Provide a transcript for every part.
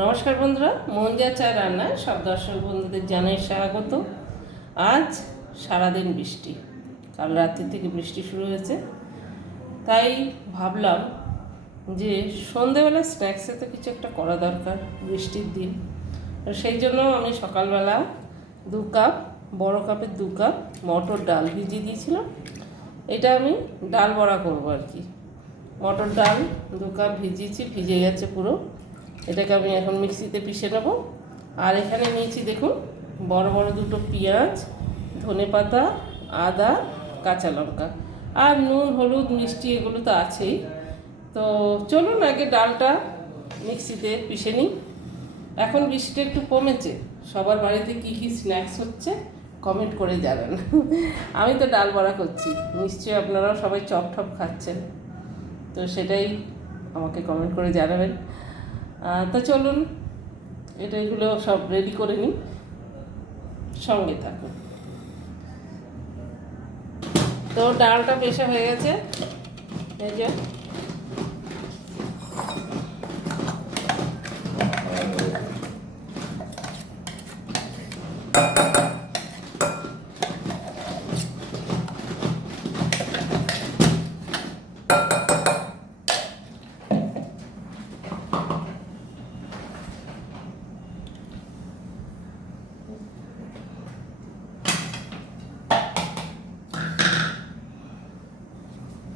নমস্কার বন্ধুরা, মন যা চায় রান্নায় সব দর্শক বন্ধুদের জানাই স্বাগত। আজ সারাদিন বৃষ্টি, কাল রাত্রি থেকে বৃষ্টি শুরু হয়েছে, তাই ভাবলাম যে সন্ধেবেলা স্ন্যাক্সে তো কিছু একটা করা দরকার বৃষ্টির দিন। সেই জন্য আমি সকালবেলা বড় কাপের 2 কাপ মটর ডাল ভিজিয়ে দিয়েছিলাম। এটা আমি ডাল বড়া করবো আর কি। মটর ডাল 2 কাপ ভিজিয়েছি, ভিজে গেছে পুরো। এটাকে আমি এখন মিক্সিতে পিষে নেব। আর এখানে নিয়েছি দেখুন বড় বড় 2টো পেঁয়াজ, ধনেপাতা, আদা, কাঁচা লঙ্কা আর নুন, হলুদ, মিষ্টি এগুলো তো আছেই। তো চলুন আগে ডালটা মিক্সিতে পিষে নিই। এখন বৃষ্টিটা একটু কমেছে, সবার বাড়িতে কী কী স্ন্যাক্স হচ্ছে কমেন্ট করে জানান। আমি তো ডাল বড়া করছি, নিশ্চয়ই আপনারাও সবাই চপ টপ খাচ্ছেন, তো সেটাই আমাকে কমেন্ট করে জানাবেন। তো চলুন এগুলো সব রেডি করে নিই, সঙ্গে থাকুন। তো ডালটা পেশা হয়ে গেছে, এই যে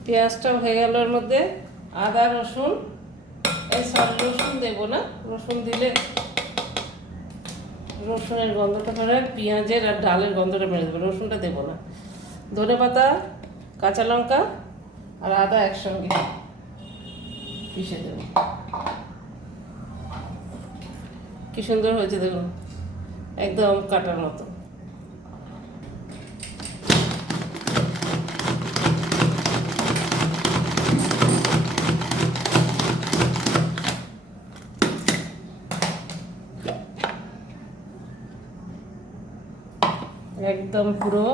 পেঁয়াজটাও হয়ে গেল, এর মধ্যে আদা রসুন, রসুন দেবো না, রসুন দিলে রসুনের গন্ধটা ধরে, পেঁয়াজের আর ডালের গন্ধটা মেরে দেবে, রসুনটা দেবো না। ধনেপাতা, কাঁচা লঙ্কা আর আদা একসঙ্গে পিষে দেবো। কি সুন্দর হয়েছে দেখুন, একদম কাটার মতো। একদম পুরো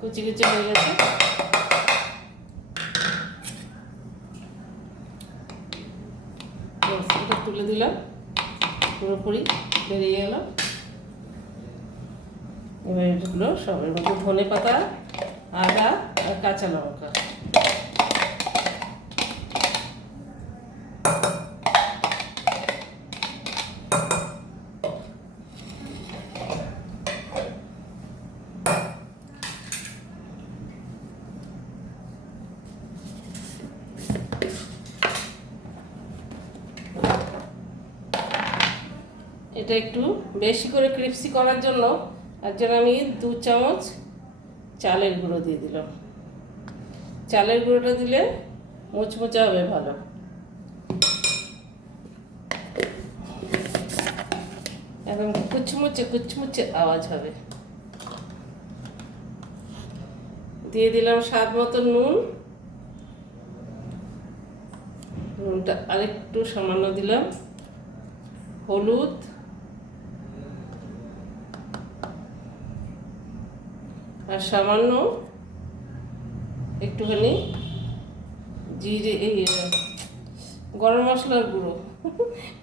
কুচি কুচি হয়ে গেছে। এটা তুলে দিলাম, পুরোপুরি বেরিয়ে গেল। এবার এগুলো সবের মধ্যে ধনেপাতা, আদা আর কাঁচা লঙ্কা, এটা একটু বেশি করে ক্রিপসি করার জন্য আমি 2 চামচ চালের গুঁড়ো দিয়ে দিলাম। চালের গুঁড়োটা দিলে মুচমুচে হবে ভালো। একদম কুচমুচে কুচমুচে আওয়াজ হবে। দিয়ে দিলাম স্বাদ মতো নুন, নুনটা আরেকটু সামান্য দিলাম, হলুদ, আর সামান্য একটুখানি জিরে, গরম মশলার গুঁড়ো।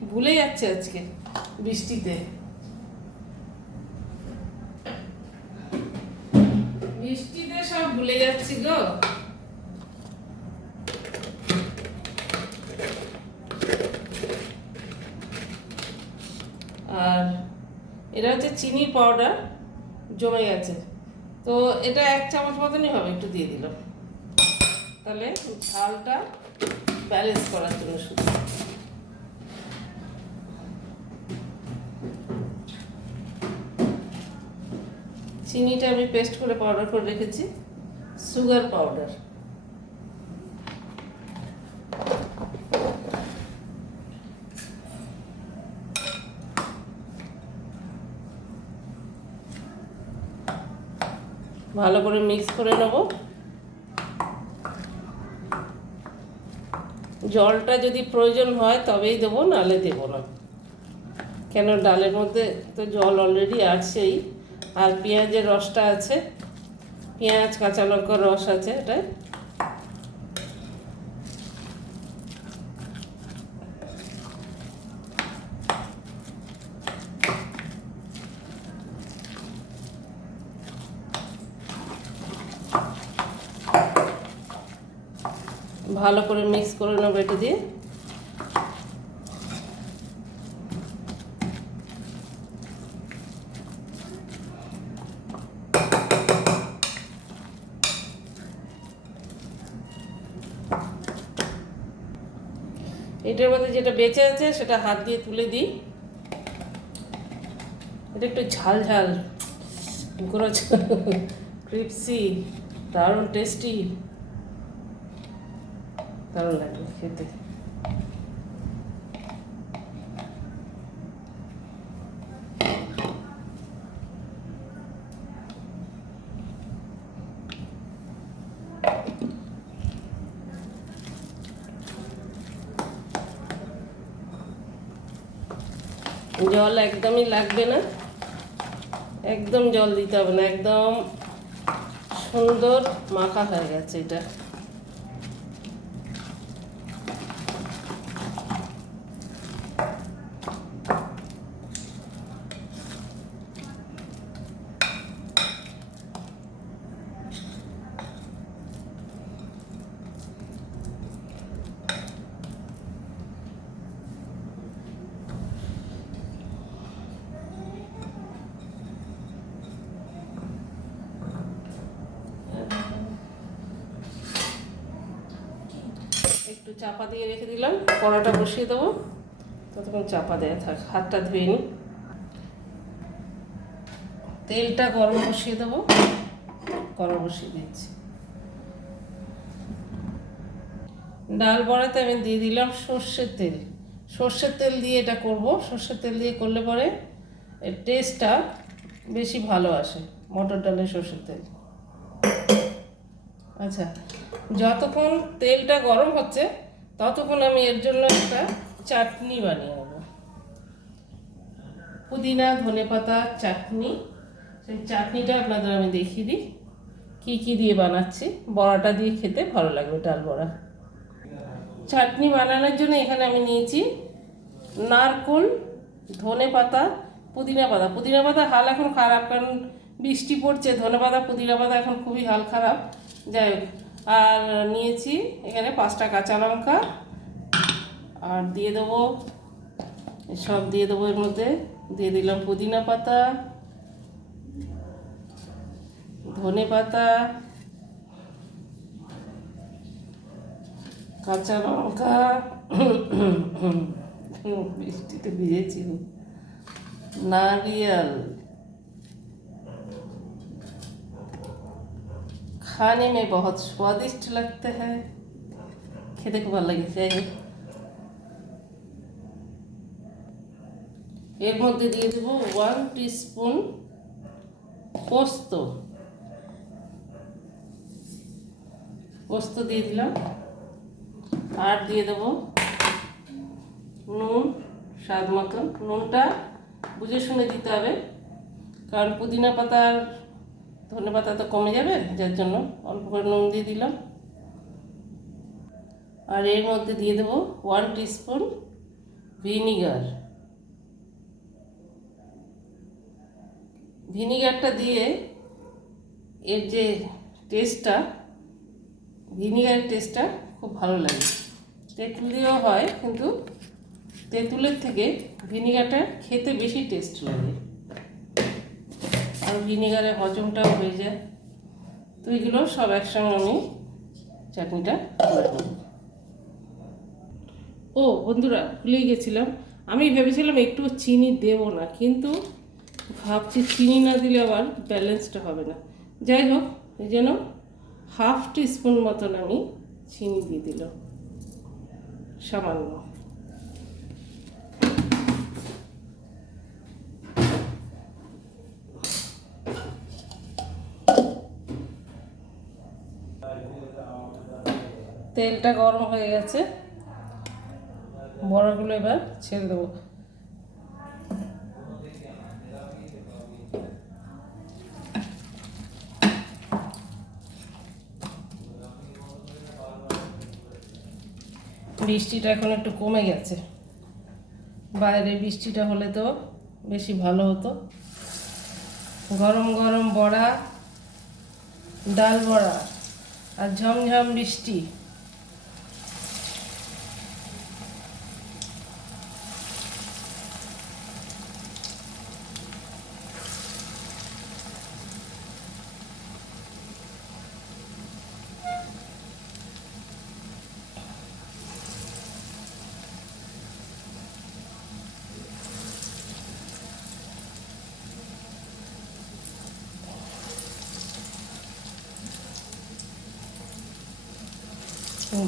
ভুলে যাচ্ছে আজকে বৃষ্টিতে, সব ভুলে যাচ্ছি গো। আর এটা হচ্ছে চিনির পাউডার, জমে গেছে, তো এটা 1 চামচ মতনই হবে, একটু দিয়ে দিলাম, তাহলে ঝালটা ব্যালেন্স করার জন্য। শুধু চিনিটা আমি পেস্ট করে পাউডার করে রেখেছি, সুগার পাউডার। ভালো করে মিক্স করে নেব। জলটা যদি প্রয়োজন হয় তবেই দেবো, নাহলে দেবো না, কেন ডালের মধ্যে তো জল অলরেডি আছেই, আর পেঁয়াজের রসটা আছে, পেঁয়াজ কাঁচা লঙ্কার রস আছে এটাই। ভালো করে মিক্স করে নেবো এটা দিয়ে। এটার মধ্যে যেটা বেঁচে আছে সেটা হাত দিয়ে তুলে দিই। এটা একটু ঝাল ঝাল ক্রিপসি, দারুণ টেস্টি, দারুণ লাগবে খেতে। জল একদমই লাগবে না, একদম জল দিতে হবে না, একদম সুন্দর মাখা হয়ে গেছে এটা। একটু চাপা দিয়ে রেখে দিলাম, কড়াটা বসিয়ে দেবো, ততক্ষণ চাপা দেওয়া থাক। হাতটা ধুয়ে নিই। তেলটা গরম বসিয়ে দেবো, গরম বসিয়ে দিচ্ছি। ডাল বড়াতে আমি দিয়ে দিলাম সর্ষের তেল। সর্ষের তেল দিয়ে এটা করব। সর্ষের তেল দিয়ে করলে পরে এর টেস্টটা বেশি ভালো আসে, মটর ডালের সর্ষের তেল। আচ্ছা, যতক্ষণ তেলটা গরম হচ্ছে ততক্ষণ আমি এর জন্য একটা চাটনি বানিয়ে নেব। পুদিনা ধনেপাতা চাটনি। সেই চাটনিটা আপনাদের আমি দেখিয়ে দিই কী কী দিয়ে বানাচ্ছি। বড়াটা দিয়ে খেতে ভালো লাগবে, ডাল বড়া। চাটনি বানানোর জন্য এখানে আমি নিয়েছি নারকোল, ধনেপাতা, পুদিনা পাতা। পুদিনা পাতা হাল এখন খারাপ, কারণ বৃষ্টি পড়ছে। ধনেপাতা পুদিনা পাতা এখন খুবই হাল খারাপ। যাই হোক, আর নিয়েছি এখানে 5টা কাঁচা লঙ্কা, আর দিয়ে দেবো সব দিয়ে দেবো এর মধ্যে। দিয়ে দিলাম পুদিনা পাতা, ধনে পাতা, কাঁচা লঙ্কা, বৃষ্টিতে ভিজেছি, नारियल। खाने में बहुत स्वादिष्ट लगते हैं, খেতে খুব ভালো লাগে। যাই হোক, এর মধ্যে দিয়ে দেবো 1 টিস্পুন পোস্ত। পোস্ত দিয়ে দিলাম। আর দিয়ে দেবো নুন, স্বাদ মতন। নুনটা বুঝে শুনে দিতে হবে, কারণ পুদিনা পাতা আর ধনে পাতা তো কমে যাবে, যার জন্য অল্প করে নুন দিয়ে দিলাম। আর এর মধ্যে দিয়ে দেবো 1 টিস্পুন ভিনিগার। ভিনিগারটা দিয়ে এর যে টেস্টটা, ভিনিগারের টেস্টটা খুব ভালো লাগে। তেঁতুল দিয়েও হয়, কিন্তু তেঁতুলের থেকে ভিনিগারটা খেতে বেশি টেস্ট লাগে, আর ভিনিগারে হজমটাও হয়ে যায়। তো এগুলো সব একসঙ্গে আমি চাটনিটা করে নেব। ও বন্ধুরা, ভুলেই গেছিলাম, আমি ভেবেছিলাম একটু চিনি দেব না, কিন্তু ভাবছি চিনি না দিলে আবার ব্যালেন্সটা হবে না। যাই হোক, এই জন্য 1/2 টিস্পুন মতন আমি চিনি দিয়ে দিলাম, সামান্য। তেলটা গরম হয়ে গেছে, বড়াগুলো এবার ছেড়ে দেবো। বৃষ্টিটা এখন একটু কমে গেছে, বাইরে বৃষ্টিটা হলে তো বেশি ভালো হতো। গরম গরম বড়া, ডাল বড়া আর ঝমঝম বৃষ্টি,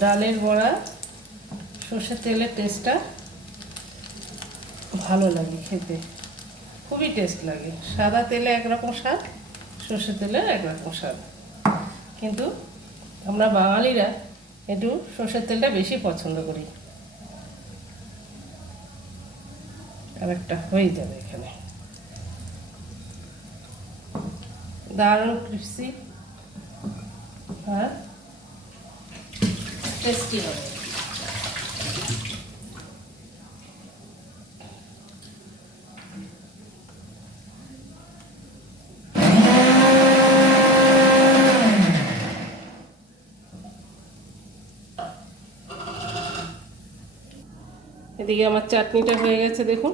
ডালের বড়া সর্ষের তেলের টেস্টটা ভালো লাগে খেতে, খুবই টেস্ট লাগে। সাদা তেলে একরকম স্বাদ, সর্ষের তেলের একরকম স্বাদ, কিন্তু আমরা বাঙালিরা একটু সর্ষের তেলটা বেশি পছন্দ করি। আর একটা হয়ে যাবে এখানে, দারুণ ক্রিস্পি আর টেস্টি হবে। এদিকে আমার চাটনিটা হয়ে গেছে, দেখুন।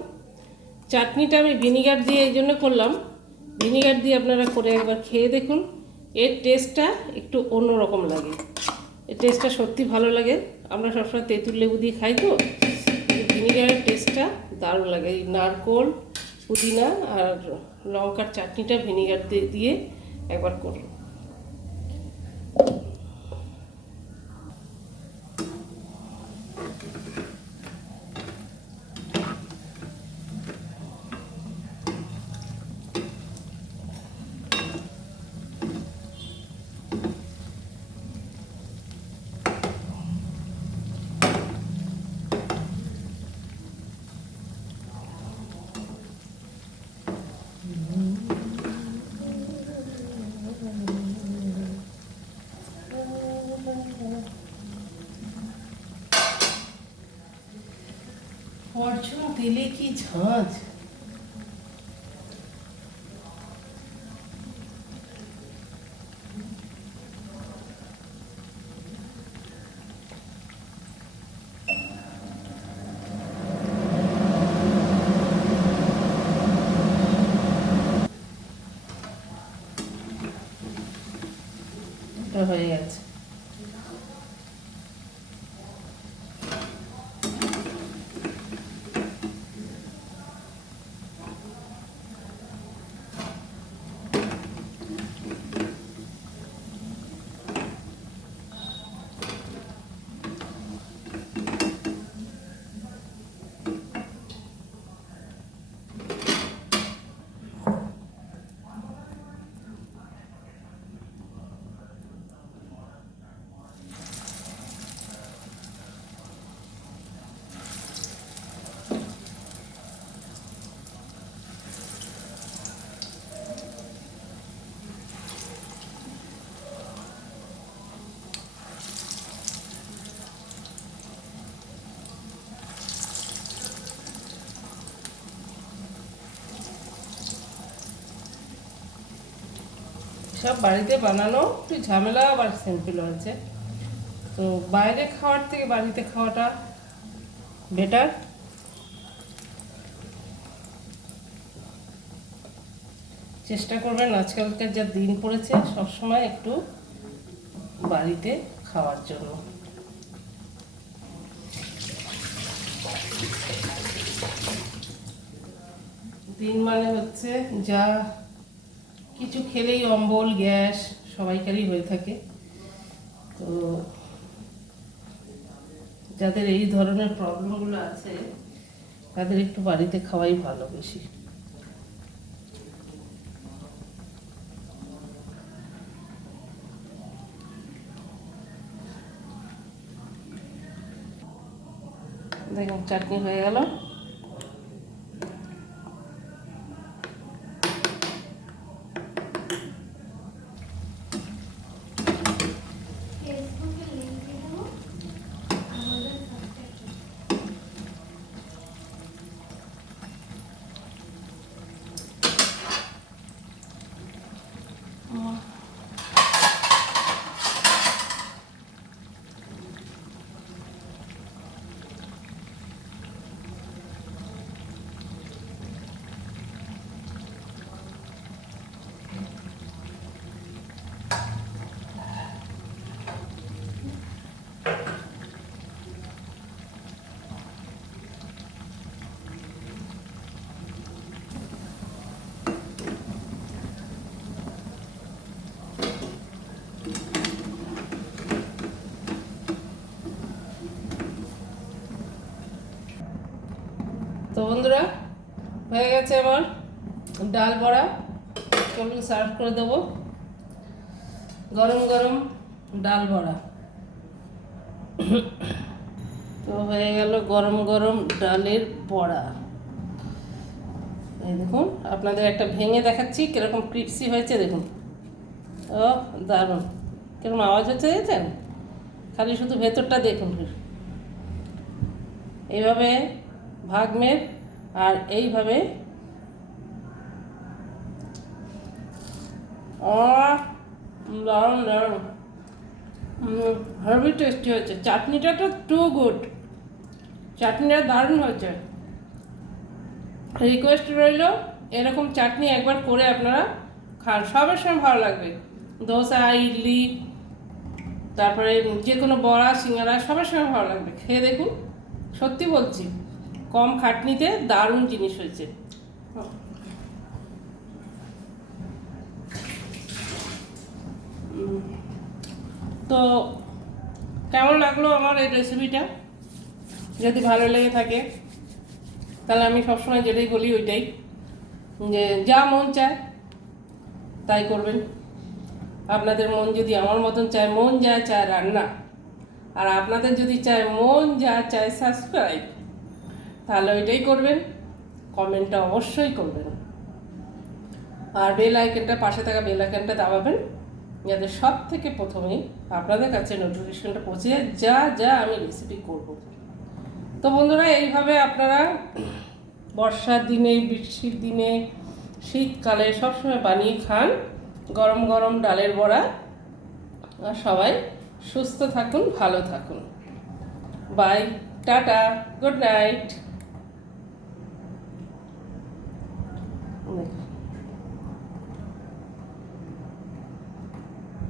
চাটনিটা আমি ভিনিগার দিয়ে এই জন্য করলাম, ভিনিগার দিয়ে আপনারা করে একবার খেয়ে দেখুন, এর টেস্টটা একটু অন্যরকম লাগে, এর টেস্টটা সত্যি ভালো লাগে। আমরা সবসময় তেঁতুল লেবু দিয়ে খাই, তো ভিনিগারের টেস্টটা দারুণ লাগে। এই নারকোল, পুদিনা আর লঙ্কার চাটনিটা ভিনিগার দিয়ে একবার করুন। ফরচুন তেলে কি ঝাঁঝ! হয়ে গেছে। সব বাড়িতে বানানো, একটু ঝামেলা আবার সিম্পল আছে, তো বাইরে খাওয়ার থেকে বাড়িতে খাওয়াটা বেটার। চেষ্টা করবেন আজকালকার যা দিন পড়েছে সবসময় একটু বাড়িতে খাওয়ার জন্য। দিন মানে হচ্ছে যা কিছু খেলেই অম্বল, গ্যাস সবাইকারই হয়ে থাকে, তো যাদের এই ধরনের প্রবলেমগুলো আছে তাদের একটু বাড়িতে খাওয়াই ভালো বেশি। দেখুন চাটনি হয়ে গেল। তো বন্ধুরা, হয়ে গেছে আমার ডাল বড়া। চলুন সার্ভ করে দেবো। গরম গরম ডাল বড়া। তো হয়ে গেল গরম গরম ডালের বড়া। এই দেখুন, আপনাদের একটা ভেঙে দেখাচ্ছি কীরকম ক্রিপসি হয়েছে। দেখুন, ও দারুণ, কিরকম আওয়াজ হচ্ছে দেখছেন? খালি শুধু ভেতরটা দেখুন। এইভাবে ভাগমের আর এইভাবে দারুণ দারুণ, হেভি টেস্টি হয়েছে। চাটনিটা তো টু গুড, চাটনিটা দারুণ হয়েছে। রিকোয়েস্ট রইল, এরকম চাটনি একবার করে আপনারা খান, সবার সময় ভালো লাগবে। দোসা, ইডলি, তারপরে যে কোনো বড়া, সিঙ্গারা, সবার সময় ভালো লাগবে। খেয়ে দেখুন, সত্যি বলছি, কম খাটনিতে দারুণ জিনিস হয়েছে। তো কেমন লাগলো আমার এই রেসিপিটা? যদি ভালো লেগে থাকে তাহলে আমি সবসময় যেটাই বলি ওইটাই, যে যা মন চায় তাই করবেন। আপনাদের মন যদি আমার মতন চায়, মন যা চায় রান্না, আর আপনাদের যদি চায় মন যা চায় সাবস্ক্রাইব, তাহলে ওইটাই করবেন। কমেন্টটা অবশ্যই করবেন, আর বেল আইকনটা, পাশে থাকা বেল আইকনটা দাবাবেন, যাতে সব থেকে প্রথমেই আপনাদের কাছে নোটিফিকেশনটা পৌঁছে যায় যা যা আমি রেসিপি করব। তো বন্ধুরা, এইভাবে আপনারা বর্ষার দিনে, বৃষ্টির দিনে, শীতকালে সবসময় বানিয়ে খান গরম গরম ডালের বড়া। আর সবাই সুস্থ থাকুন, ভালো থাকুন। Bye, tata, good night.